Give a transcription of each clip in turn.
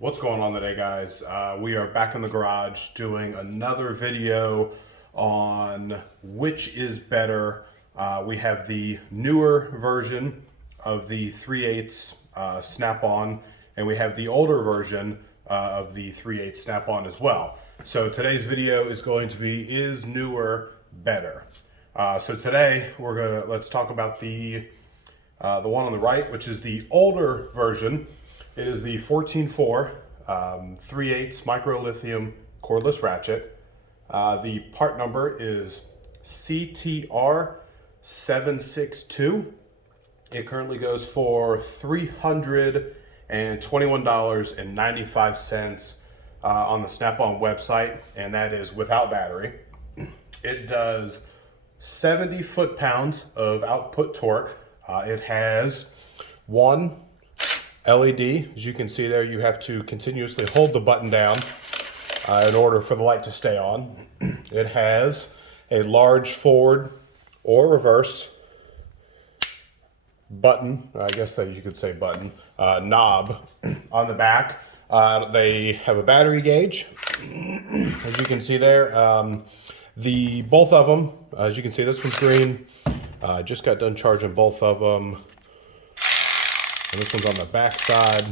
What's going on today, guys? We are back in the garage doing another video on which is better. We have the newer version of the 3/8 snap-on, and we have the older version of the 3/8 snap-on as well. So today's video is going to be, is newer better? So today let's talk about the one on the right, which is the older version. It is the 14.4 3/8 MicroLithium cordless ratchet. The part number is CTR762. It currently goes for $321.95 on the Snap-on website, and that is without battery. It does 70 foot-pounds of output torque. It has one LED. As you can see there, you have to continuously hold the button down in order for the light to stay on. It has a large forward or reverse button, I guess that you could say button, knob on the back. They have a battery gauge, as you can see there. Both of them, as you can see, this one's green. I just got done charging both of them. And this one's on the back side.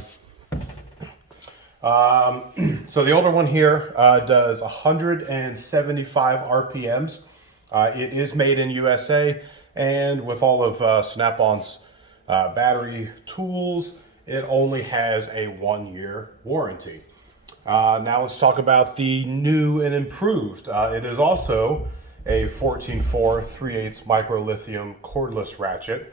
So the older one here does 175 RPMs. It is made in USA, and with all of Snap-on's battery tools, it only has a 1-year warranty. Now let's talk about the new and improved. It is also a 14.4 3/8 MicroLithium cordless ratchet.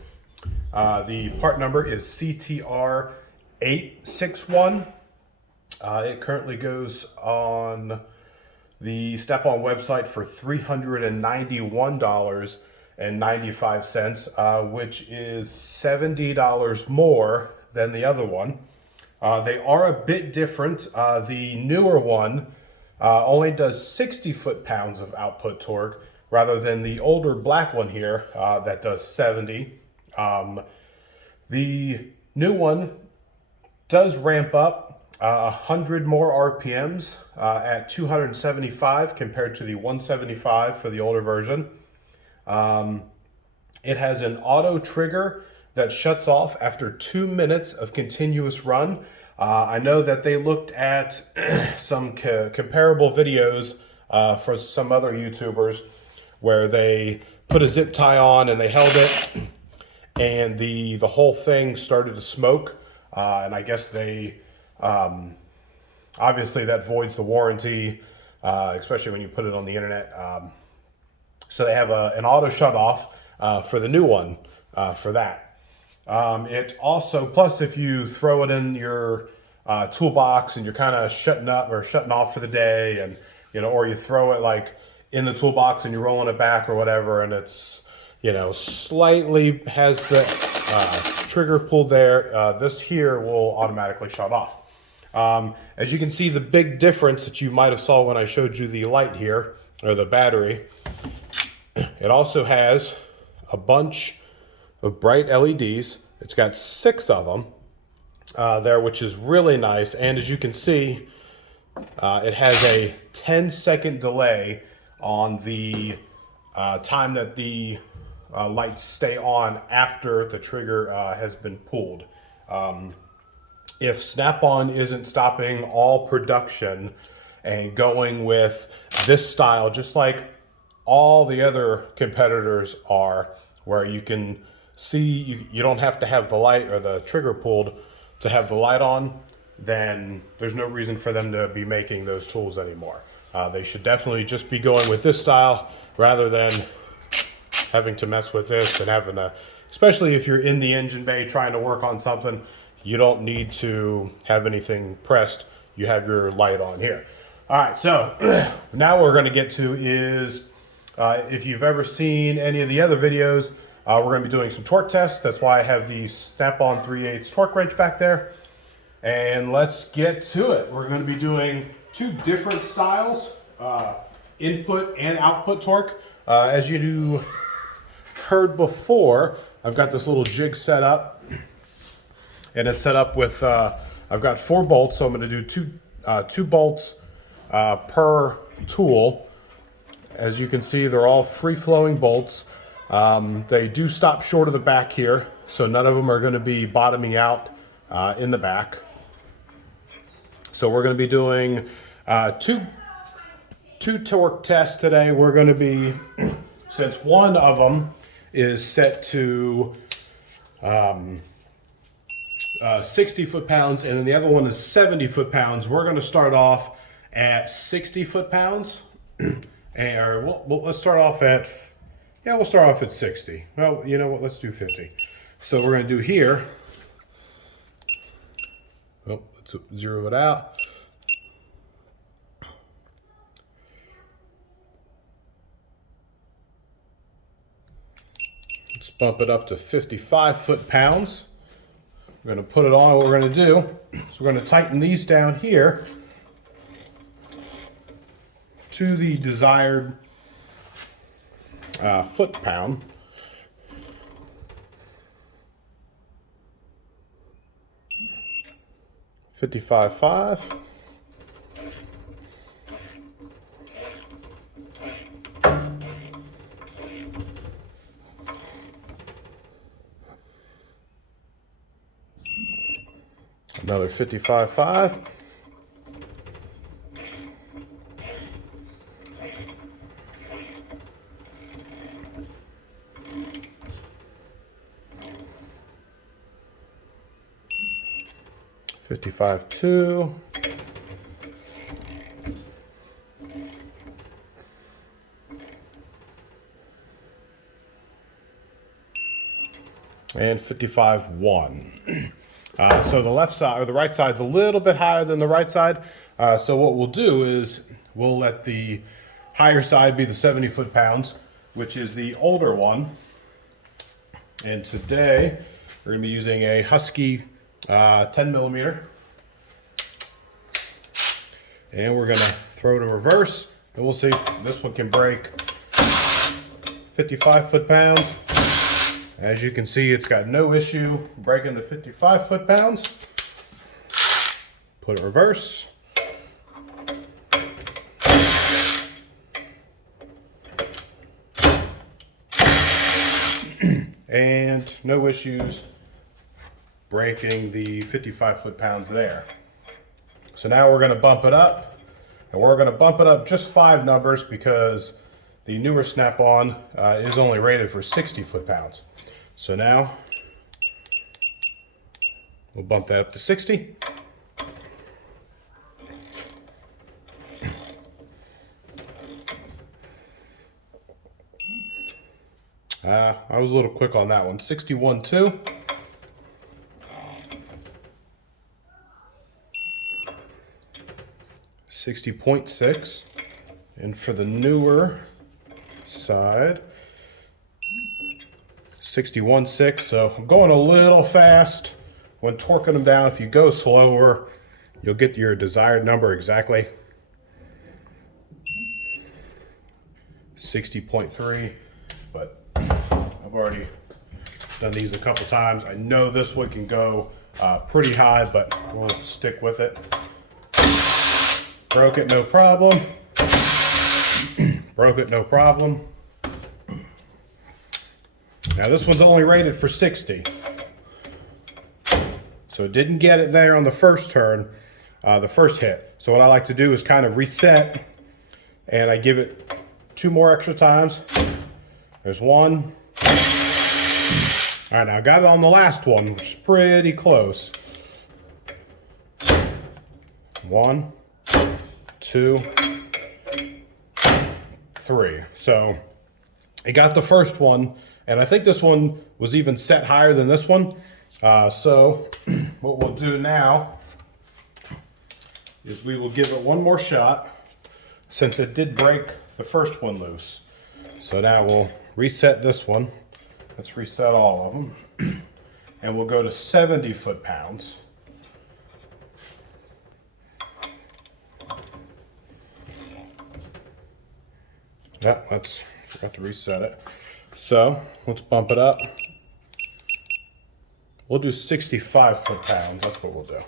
The part number is CTR861. It currently goes on the Snap-on website for $391.95, which is $70 more than the other one. They are a bit different. The newer one only does 60 foot-pounds of output torque, rather than the older black one here that does 70. The new one does ramp up 100 more RPMs at 275 compared to the 175 for the older version. It has an auto trigger that shuts off after 2 minutes of continuous run. I know that they looked at some comparable videos for some other YouTubers where they put a zip tie on and they held it, and the whole thing started to smoke, and I guess they obviously that voids the warranty, especially when you put it on the internet. So they have an auto shut off for the new one for that. It also, plus if you throw it in your toolbox and you're kind of shutting up or shutting off for the day, and or you throw it like in the toolbox and you're rolling it back or whatever, and it's slightly has the trigger pulled there, this here will automatically shut off. As you can see, the big difference that you might have saw when I showed you the light here, or the battery, it also has a bunch of bright LEDs. It's got 6 of them there, which is really nice. And as you can see, it has a 10-second delay on the time that the lights stay on after the trigger has been pulled. If Snap-on isn't stopping all production and going with this style, just like all the other competitors are, where you can see you don't have to have the light or the trigger pulled to have the light on, then there's no reason for them to be making those tools anymore. They should definitely just be going with this style rather than having to mess with this and having to, especially if you're in the engine bay trying to work on something, you don't need to have anything pressed. You have your light on here. All right, so now what we're gonna get to is, if you've ever seen any of the other videos, we're gonna be doing some torque tests. That's why I have the Snap-on 3/8 torque wrench back there. And let's get to it. We're gonna be doing 2 different styles, input and output torque. As you heard before, I've got this little jig set up, and it's set up with I've got 4 bolts, so I'm going to do two bolts per tool. As you can see, they're all free-flowing bolts. They do stop short of the back here, so none of them are going to be bottoming out in the back. So we're going to be doing two torque tests today. We're going to be, since one of them is set to 60 foot-pounds and then the other one is 70 foot-pounds, we're going to start off at 60 foot-pounds. And let's start off at, we'll start off at 60. Well, you know what, let's do 50. So we're going to do here. Oh, let's zero it out. Let's bump it up to 55 foot-pounds. We're going to put it on. What we're going to do is we're going to tighten these down here to the desired foot-pound. $55.5. Another $55.5. $55.2. And $55.1. So the left side or the right side's a little bit higher than the right side. So what we'll do is we'll let the higher side be the 70 foot-pounds, which is the older one. And today we're going to be using a Husky 10 millimeter. And we're going to throw it in reverse, and we'll see if this one can break 55 foot-pounds. As you can see, it's got no issue breaking the 55 foot-pounds. Put it in reverse. And no issues breaking the 55 foot-pounds there. So now we're going to bump it up, and we're going to bump it up just 5 numbers because the newer Snap-on is only rated for 60 foot-pounds. So now we'll bump that up to 60. I was a little quick on that one. 61.2. $60.6. And for the newer side, 61.6. So I'm going a little fast when torquing them down. If you go slower, you'll get your desired number exactly. 60.3, but I've already done these a couple times. I know this one can go pretty high, but we'll stick with it. Broke it, no problem. Broke it, no problem. Now this one's only rated for 60. So it didn't get it there on the first turn, the first hit. So what I like to do is kind of reset, and I give it 2 more extra times. There's 1. All right, now I got it on the last one, which is pretty close. 1, 2, 3. So I got the first one, and I think this one was even set higher than this one. So what we'll do now is we will give it one more shot, since it did break the first one loose. So now we'll reset this one. Let's reset all of them. And we'll go to 70 foot-pounds. Yeah, forgot to reset it. So let's bump it up. We'll do 65 foot-pounds. That's what we'll do.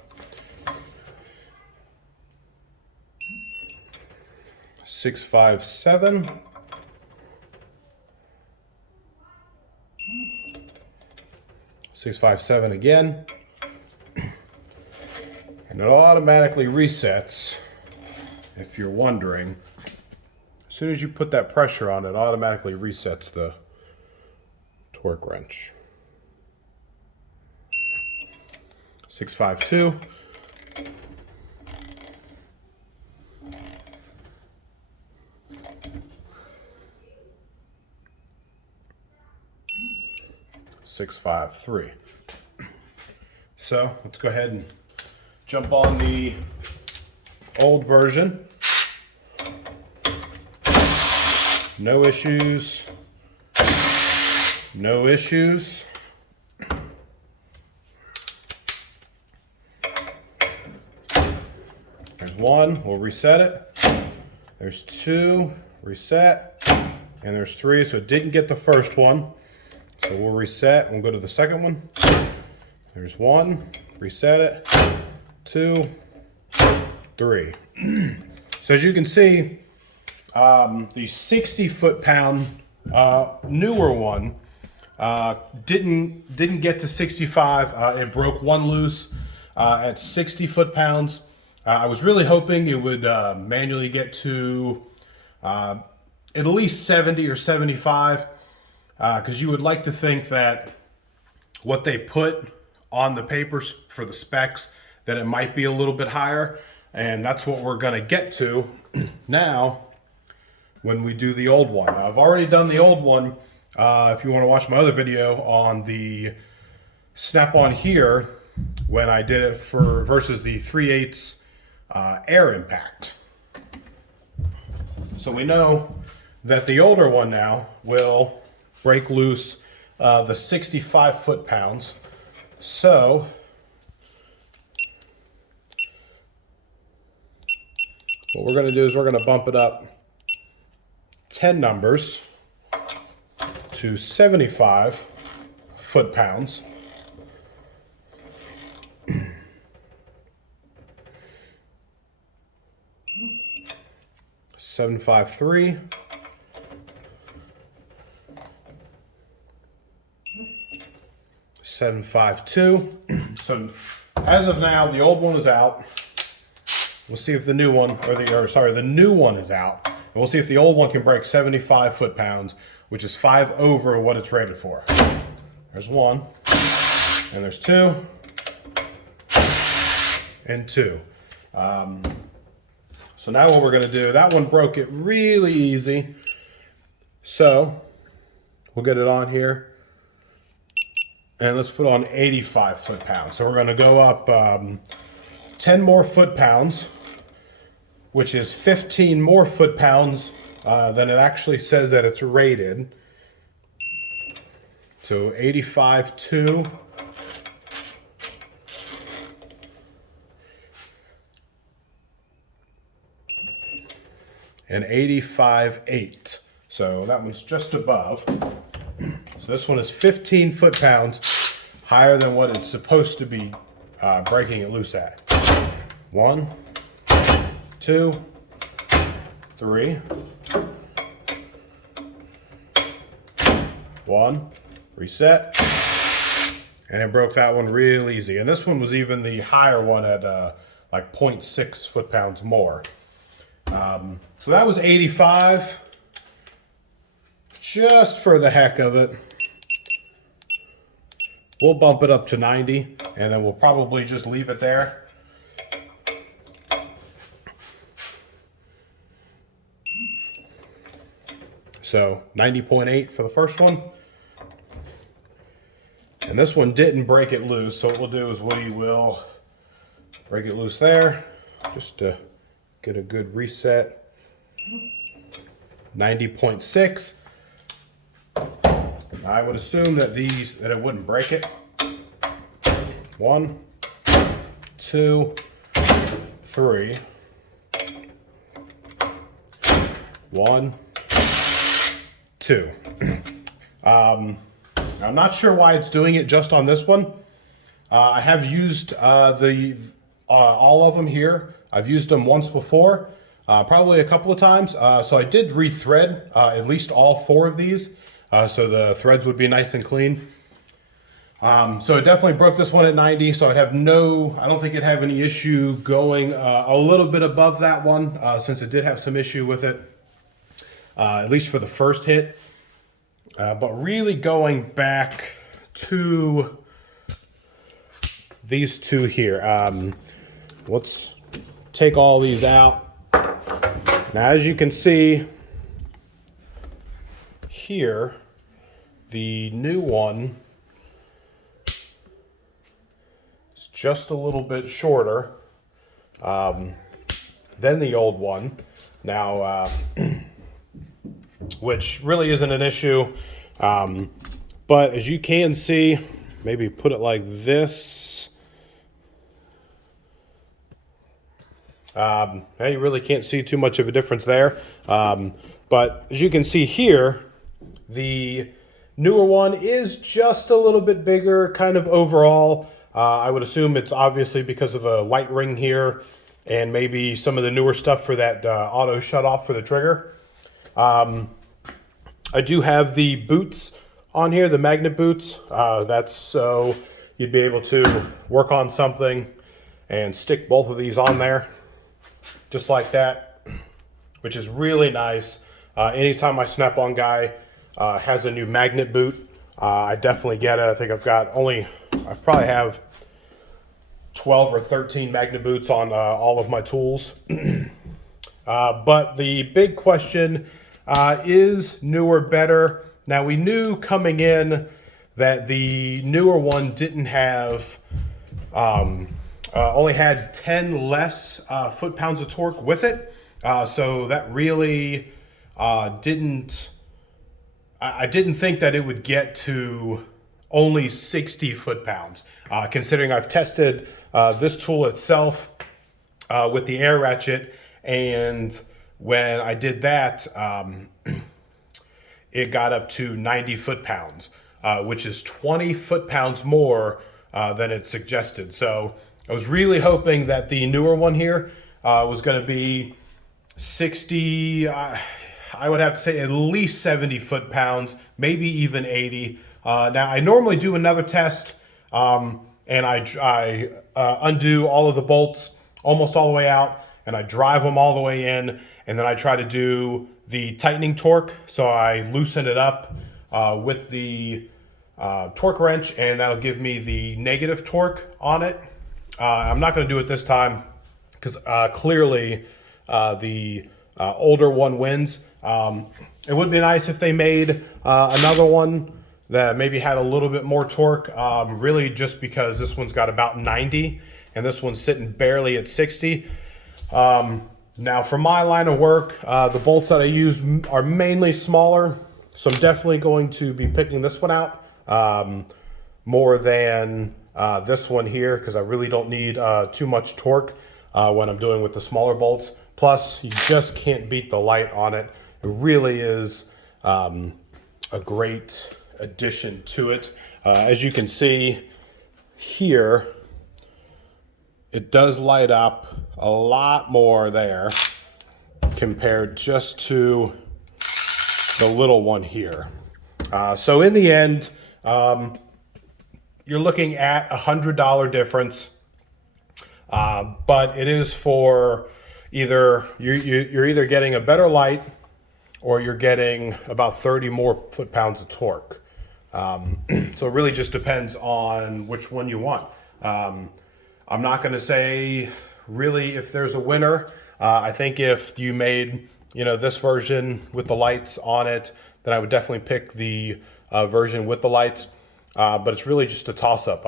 657. 657 again. And it automatically resets, if you're wondering. As soon as you put that pressure on, it automatically resets the torque wrench. 652. 653. So let's go ahead and jump on the old version. No issues. No issues. There's one, we'll reset it. There's two, reset. And there's three, so it didn't get the first one. So we'll reset, we'll go to the second one. There's one, reset it. Two, three. So as you can see, the 60 foot-pound newer one didn't get to 65. It broke one loose at 60 foot-pounds. I was really hoping it would manually get to at least 70 or 75, because you would like to think that what they put on the papers for the specs, that it might be a little bit higher, and that's what we're going to get to now when we do the old one. Now, I've already done the old one. If you want to watch my other video on the snap-on here, when I did it for versus the 3/8 air impact. So we know that the older one now will break loose the 65 foot-pounds. So what we're going to do is we're going to bump it up 10 numbers to 75 foot-pounds. Seven, 5, 3. 752. So as of now, the old one is out. We'll see if the new one, the new one is out. And we'll see if the old one can break 75 foot-pounds, which is 5 over what it's rated for. There's one, and there's two, and two. So now what we're going to do, that one broke it really easy. So we'll get it on here. And let's put on 85 foot-pounds. So we're going to go up 10 more foot-pounds, which is 15 more foot-pounds than it actually says that it's rated. So 85, 2. And 85, 8. So that one's just above. So this one is 15 foot-pounds higher than what it's supposed to be breaking it loose at. 1, 2, 3. 1, reset. And it broke that one real easy. And this one was even the higher one at like 0.6 foot-pounds more. So that was 85. Just for the heck of it, we'll bump it up to 90, and then we'll probably just leave it there. So 90.8 for the first one. And this one didn't break it loose, so what we'll do is we will break it loose there, just to get a good reset. 90.6. I would assume that it wouldn't break it. 1, 2, 3. 1, 2. I'm not sure why it's doing it just on this one. I have used all of them here. I've used them once before. probably a couple of times. So I did rethread at least all 4 of these, so the threads would be nice and clean. So it definitely broke this one at 90, so I don't think it'd have any issue going a little bit above that one, since it did have some issue with it, at least for the first hit. But really going back to these 2 here, let's take all these out. Now, as you can see here, the new one is just a little bit shorter than the old one. Now, which really isn't an issue, but as you can see, maybe put it like this. You really can't see too much of a difference there. But as you can see here, the newer one is just a little bit bigger kind of overall. I would assume it's obviously because of the light ring here and maybe some of the newer stuff for that auto shut off for the trigger. I do have the boots on here, the magnet boots. That's so you'd be able to work on something and stick both of these on there, just like that, which is really nice. Anytime my Snap-on guy has a new magnet boot, I definitely get it. I think I probably have 12 or 13 magnet boots on all of my tools. But the big question is newer better? Now, we knew coming in that the newer one didn't have, only had 10 less foot-pounds of torque with it. So that really I didn't think that it would get to only 60 foot-pounds, considering I've tested this tool itself with the air ratchet, and when I did that, it got up to 90 foot-pounds, which is 20 foot-pounds more than it suggested. So I was really hoping that the newer one here was going to be 60, I would have to say at least 70 foot-pounds, maybe even 80. Now, I normally do another test, and I undo all of the bolts almost all the way out, and I drive them all the way in, and then I try to do the tightening torque. So I loosen it up with the torque wrench, and that'll give me the negative torque on it. I'm not going to do it this time because clearly the older one wins. It would be nice if they made another one that maybe had a little bit more torque, really just because this one's got about 90 and this one's sitting barely at 60. Now, for my line of work, the bolts that I use are mainly smaller, so I'm definitely going to be picking this one out more than this one here, because I really don't need too much torque when I'm doing with the smaller bolts. Plus, you just can't beat the light on it. It really is a great addition to it. As you can see here, it does light up a lot more there compared just to the little one here. So in the end, you're looking at $100 difference, but it is for either you're either getting a better light or you're getting about 30 more foot-pounds of torque. So it really just depends on which one you want. I'm not going to say really if there's a winner. I think if you made, this version with the lights on it, then I would definitely pick the version with the lights. But it's really just a toss-up.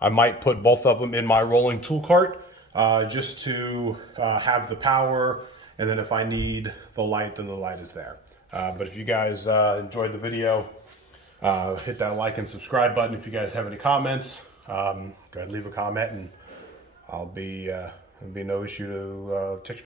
I might put both of them in my rolling tool cart just to have the power, and then if I need the light, then the light is there. But if you guys enjoyed the video, hit that like and subscribe button. If you guys have any comments, go ahead and leave a comment, and it'll be no issue to text